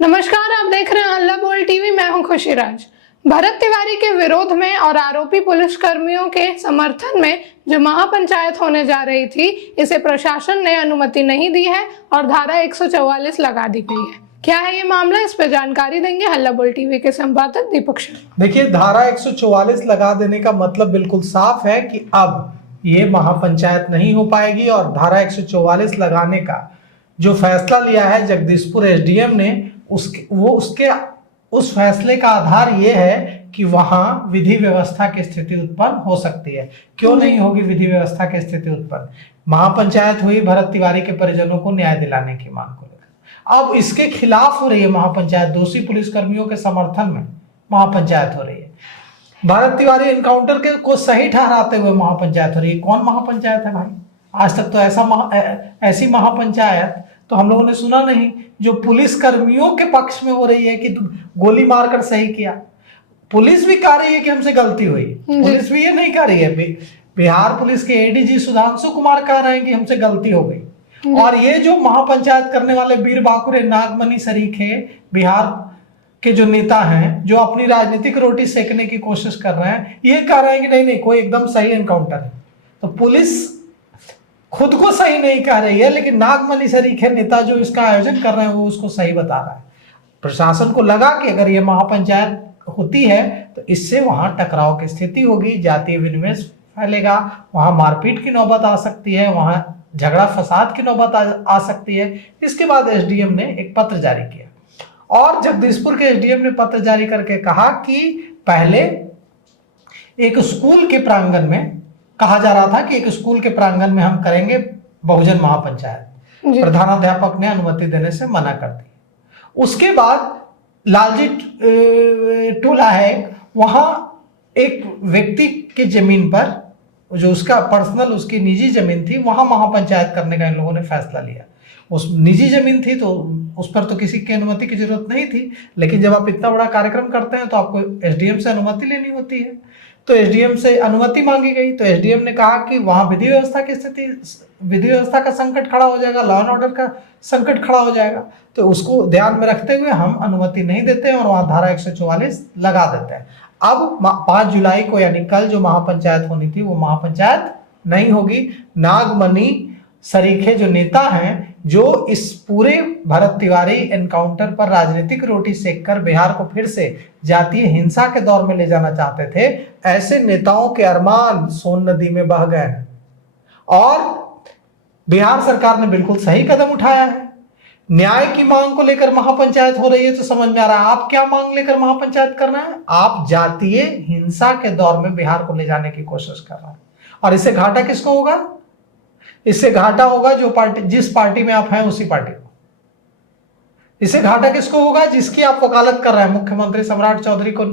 नमस्कार, आप देख रहे हैं हल्ला बोल टीवी। मैं हूं खुशीराज। भरत तिवारी के विरोध में और आरोपी पुलिसकर्मियों के समर्थन में जो महापंचायत होने जा रही थी, इसे प्रशासन ने अनुमति नहीं दी है और धारा 144 लगा दी गई है। क्या है ये मामला, इस पर जानकारी देंगे हल्ला बोल टीवी के संवाददाता दीपक शर्मा। देखिए, धारा 144 लगा देने का मतलब बिल्कुल साफ है कि अब ये महापंचायत नहीं हो पाएगी और धारा 144 लगाने का जो फैसला लिया है जगदीशपुर एसडीएम ने, उस फैसले का आधार ये है कि वहां विधि व्यवस्था की स्थिति उत्पन्न हो सकती है। क्यों नहीं होगी विधि व्यवस्था की स्थिति उत्पन्न? महापंचायत हुई भरत तिवारी के परिजनों को न्याय दिलाने की मांग को लेकर। अब इसके खिलाफ हो रही है महापंचायत, दोषी पुलिसकर्मियों के समर्थन में महापंचायत हो रही है। भरत तिवारी एनकाउंटर को सही ठहराते हुए महापंचायत हो रही है। कौन महापंचायत है भाई? आज तक तो ऐसी महापंचायत तो हम लोगों ने सुना नहीं, जो पुलिस कर्मियों के पक्ष में हो रही है कि गोली मारकर सही किया। पुलिस भी कह रही है कि हमसे गलती हुई, पुलिस भी ये नहीं कह रही है। बिहार पुलिस के एडीजी सुधांशु कुमार कह रहे हैं कि हमसे गलती हो गई। और ये जो महापंचायत करने वाले वीर बाकुरे, नागमणि सरीखे, बिहार के जो नेता हैं, जो अपनी राजनीतिक रोटी सेकने की कोशिश कर रहे हैं, ये कह रहे हैं कि नहीं कोई एकदम सही एनकाउंटर है। तो पुलिस खुद को सही नहीं कह रही है, लेकिन नागमणि सरीखे नेता जो इसका आयोजन कर रहे हैं वो उसको सही बता रहा है। प्रशासन को लगा कि अगर ये महापंचायत होती है तो इससे वहां टकराव की स्थिति होगी, जातीय विनिवेश फैलेगा, वहां मारपीट की नौबत आ सकती है, वहां झगड़ा फसाद की नौबत आ सकती है। इसके बाद एसडीएम ने एक पत्र जारी किया और जगदीशपुर के एसडीएम ने पत्र जारी करके कहा कि पहले एक स्कूल के प्रांगण में कहा जा रहा था कि एक स्कूल के प्रांगण में हम करेंगे बहुजन महापंचायत। प्रधानाध्यापक ने अनुमति देने से मना कर दी। उसके बाद लालजी टोला है, वहां एक व्यक्ति की जमीन पर, जो उसका पर्सनल उसकी निजी जमीन थी, वहां महापंचायत करने का इन लोगों ने फैसला लिया। उस निजी जमीन थी तो उस पर तो किसी की अनुमति की जरूरत नहीं थी, लेकिन जब आप इतना बड़ा कार्यक्रम करते हैं तो आपको एसडीएम से अनुमति लेनी होती है। तो एसडीएम से अनुमति मांगी गई तो एसडीएम ने कहा कि वहां विधि व्यवस्था की स्थिति, विधि व्यवस्था का संकट खड़ा हो जाएगा, लॉ एंड ऑर्डर का संकट खड़ा हो जाएगा। तो उसको ध्यान में रखते हुए हम अनुमति नहीं देते हैं और वहां धारा 144 लगा देते हैं। अब 5 जुलाई को यानी कल जो महापंचायत होनी थी वो महापंचायत नहीं होगी। नागमणि सरीखे जो नेता हैं, जो इस पूरे भरत तिवारी एनकाउंटर पर राजनीतिक रोटी सेककर बिहार को फिर से जातीय हिंसा के दौर में ले जाना चाहते थे, ऐसे नेताओं के अरमान सोन नदी में बह गए हैं। और बिहार सरकार ने बिल्कुल सही कदम उठाया है। न्याय की मांग को लेकर महापंचायत हो रही है तो समझ में आ रहा है आप क्या मांग लेकर महापंचायत कर रहे हैं। आप जातीय हिंसा के दौर में बिहार को ले जाने की कोशिश कर रहे हैं और इससे घाटा किसको होगा? इससे घाटा होगा जो पार्टी, जिस पार्टी में आप हैं उसी पार्टी को। इससे घाटा किसको होगा? जिसकी आप वकालत कर रहे हैं, मुख्यमंत्री सम्राट चौधरी को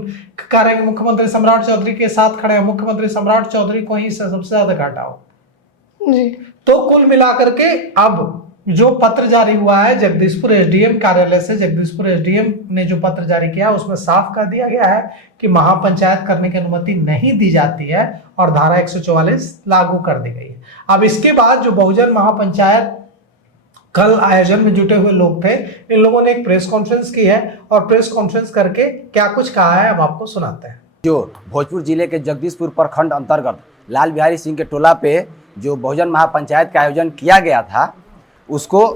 कह रहे हैं, मुख्यमंत्री सम्राट चौधरी के साथ खड़े हैं, मुख्यमंत्री सम्राट चौधरी को ही सबसे ज्यादा घाटा होगा जी। तो कुल मिलाकर के अब जो पत्र जारी हुआ है जगदीशपुर एसडीएम कार्यालय से, जगदीशपुर एसडीएम ने जो पत्र जारी किया उसमें साफ कर दिया गया है कि महापंचायत करने की अनुमति नहीं दी जाती है और धारा 144 लागू कर दी गई है। अब इसके बाद जो बहुजन महापंचायत कल आयोजन में जुटे हुए लोग थे, इन लोगों ने एक प्रेस कॉन्फ्रेंस की है और प्रेस कॉन्फ्रेंस करके क्या कुछ कहा है हम आपको सुनाते हैं। जो भोजपुर जिले के जगदीशपुर प्रखंड अंतर्गत लाल बिहारी सिंह के टोला पे जो बहुजन महापंचायत का आयोजन किया गया था, उसको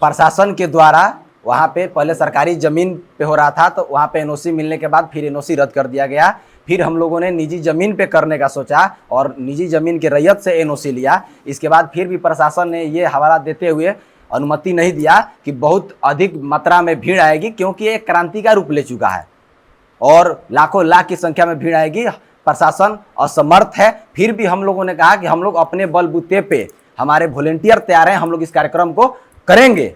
प्रशासन के द्वारा वहाँ पे पहले सरकारी ज़मीन पे हो रहा था, तो वहाँ पे एनओसी मिलने के बाद फिर एनओसी रद्द कर दिया गया। फिर हम लोगों ने निजी ज़मीन पे करने का सोचा और निजी ज़मीन के रैयत से एनओसी लिया। इसके बाद फिर भी प्रशासन ने ये हवाला देते हुए अनुमति नहीं दिया कि बहुत अधिक मात्रा में भीड़ आएगी, क्योंकि ये क्रांति का रूप ले चुका है और लाखों लाख की संख्या में भीड़ आएगी। प्रशासन असमर्थ है। फिर भी हम लोगों ने कहा कि हम लोग अपने बलबूते पे, हमारे वॉलंटियर तैयार हैं, हम लोग इस कार्यक्रम को करेंगे।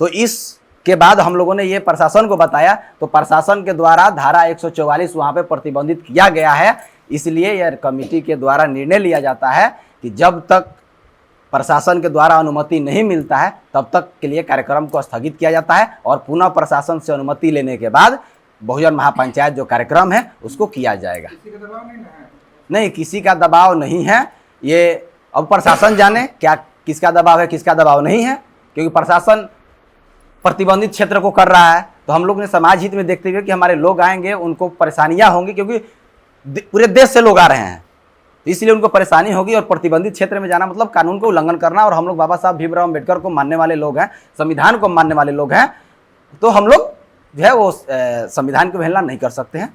तो इसके बाद हम लोगों ने ये प्रशासन को बताया तो प्रशासन के द्वारा धारा 144 वहाँ पे प्रतिबंधित किया गया है। इसलिए यह कमेटी के द्वारा निर्णय लिया जाता है कि जब तक प्रशासन के द्वारा अनुमति नहीं मिलता है तब तक के लिए कार्यक्रम को स्थगित किया जाता है और पुनः प्रशासन से अनुमति लेने के बाद बहुजन महापंचायत जो कार्यक्रम है उसको किया जाएगा। नहीं, किसी का दबाव नहीं है। ये अब प्रशासन जाने क्या किसका दबाव है, किसका दबाव नहीं है, क्योंकि प्रतिबंधित क्षेत्र को कर रहा है, तो हम लोग ने समाज हित में देखते हुए कि हमारे लोग आएंगे, उनको परेशानियां होंगी, क्योंकि पूरे देश से लोग आ रहे हैं, इसलिए उनको परेशानी होगी। और प्रतिबंधित क्षेत्र में जाना मतलब कानून को उल्लंघन करना। और हम लोग बाबा साहब भीमराव अम्बेडकर को मानने वाले लोग हैं, संविधान को मानने वाले लोग हैं, तो हम लोग जो है वो संविधान की अवहेलना नहीं कर सकते हैं।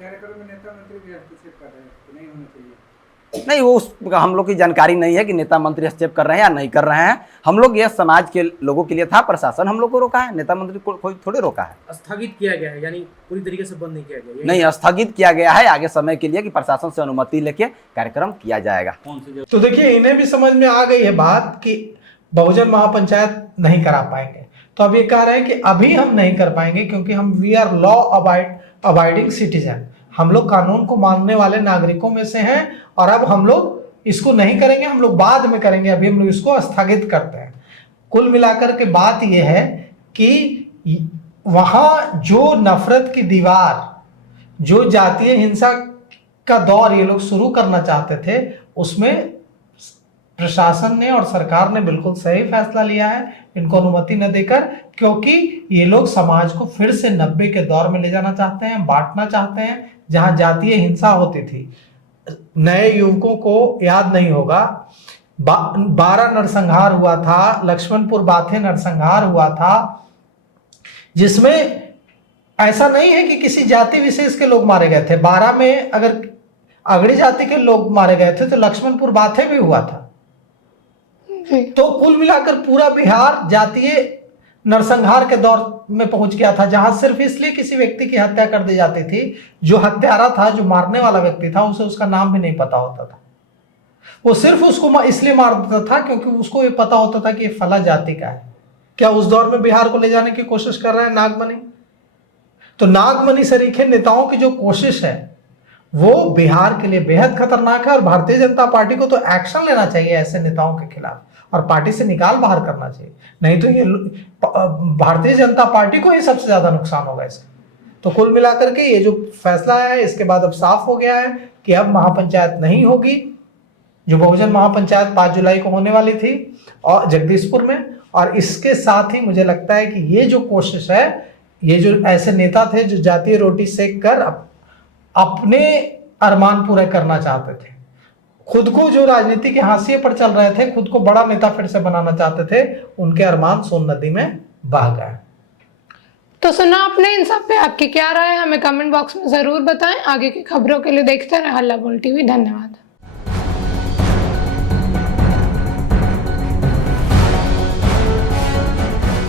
नहीं, वो हम लोग की जानकारी नहीं है कि नेता मंत्री हस्तक्षेप कर रहे हैं या नहीं कर रहे हैं। हम लोग ये समाज के लोगों के लिए था, प्रशासन हम लोग को रोका है, नेता मंत्री को कोई थोड़े रोका है। स्थगित किया गया है, यानी पूरी तरीके से बंद नहीं किया गया? नहीं, स्थगित किया गया है आगे समय के लिए कि प्रशासन से अनुमति लेके कार्यक्रम किया जाएगा। तो देखिए, इन्हें भी समझ में आ गई है बात कि बहुजन महापंचायत नहीं करा पाएंगे। तो अब ये कह रहे हैं कि अभी हम नहीं कर पाएंगे क्योंकि हम we are law abiding citizen, हम लोग कानून को मानने वाले नागरिकों में से हैं, और अब हम लोग इसको नहीं करेंगे, हम लोग बाद में करेंगे, अभी हम लोग इसको स्थगित करते हैं। कुल मिलाकर के बात यह है कि वहां जो नफरत की दीवार, जो जातीय हिंसा का दौर ये लोग शुरू करना चाहते थे, उसमें प्रशासन ने और सरकार ने बिल्कुल सही फैसला लिया है इनको अनुमति न देकर, क्योंकि ये लोग समाज को फिर से 90 के दौर में ले जाना चाहते हैं, बांटना चाहते हैं, जहां जातीय हिंसा होती थी। नए युवकों को याद नहीं होगा, 12 नरसंहार हुआ था, लक्ष्मणपुर बाथे नरसंहार हुआ था, जिसमें ऐसा नहीं है कि किसी जाति विशेष के लोग मारे गए थे। 12 में अगर अगड़ी जाति के लोग मारे गए थे तो लक्ष्मणपुर बाथे भी हुआ था। तो कुल मिलाकर पूरा बिहार जातीय नरसंहार के दौर में पहुंच गया था, जहां सिर्फ इसलिए किसी व्यक्ति की हत्या कर दी जाती थी, जो हत्यारा था, जो मारने वाला व्यक्ति था, उसे उसका नाम भी नहीं पता होता था। वो सिर्फ उसको इसलिए मार देता था क्योंकि उसको ये पता होता था कि ये फला जाति का है। क्या उस दौर में बिहार को ले जाने की कोशिश कर रहे हैं नागमणि? तो नागमणि सरीखे नेताओं की जो कोशिश है वो बिहार के लिए बेहद खतरनाक है, और भारतीय जनता पार्टी को तो एक्शन लेना चाहिए ऐसे नेताओं के खिलाफ और पार्टी से निकाल बाहर करना चाहिए, नहीं तो ये भारतीय जनता पार्टी को ही सबसे ज्यादा नुकसान होगा इससे। तो कुल मिलाकर के ये जो फैसला है, इसके बाद अब साफ हो गया है कि अब महापंचायत नहीं होगी, जो बहुजन महापंचायत 5 जुलाई को होने वाली थी और जगदीशपुर में। और इसके साथ ही मुझे लगता है कि ये जो कोशिश है, ये जो ऐसे नेता थे जो जातीय रोटी सेक कर अपने अरमान पूरे करना चाहते थे, खुद को जो राजनीति के हाशिए पर चल रहे थे, खुद को बड़ा नेता फिर से बनाना चाहते थे, उनके अरमान सोन नदी में बह गए। तो सुना आपने, इन सब पे आपकी क्या राय है हमें कमेंट बॉक्स में जरूर बताएं। आगे की खबरों के लिए देखते रहे हल्ला बोल टीवी। धन्यवाद।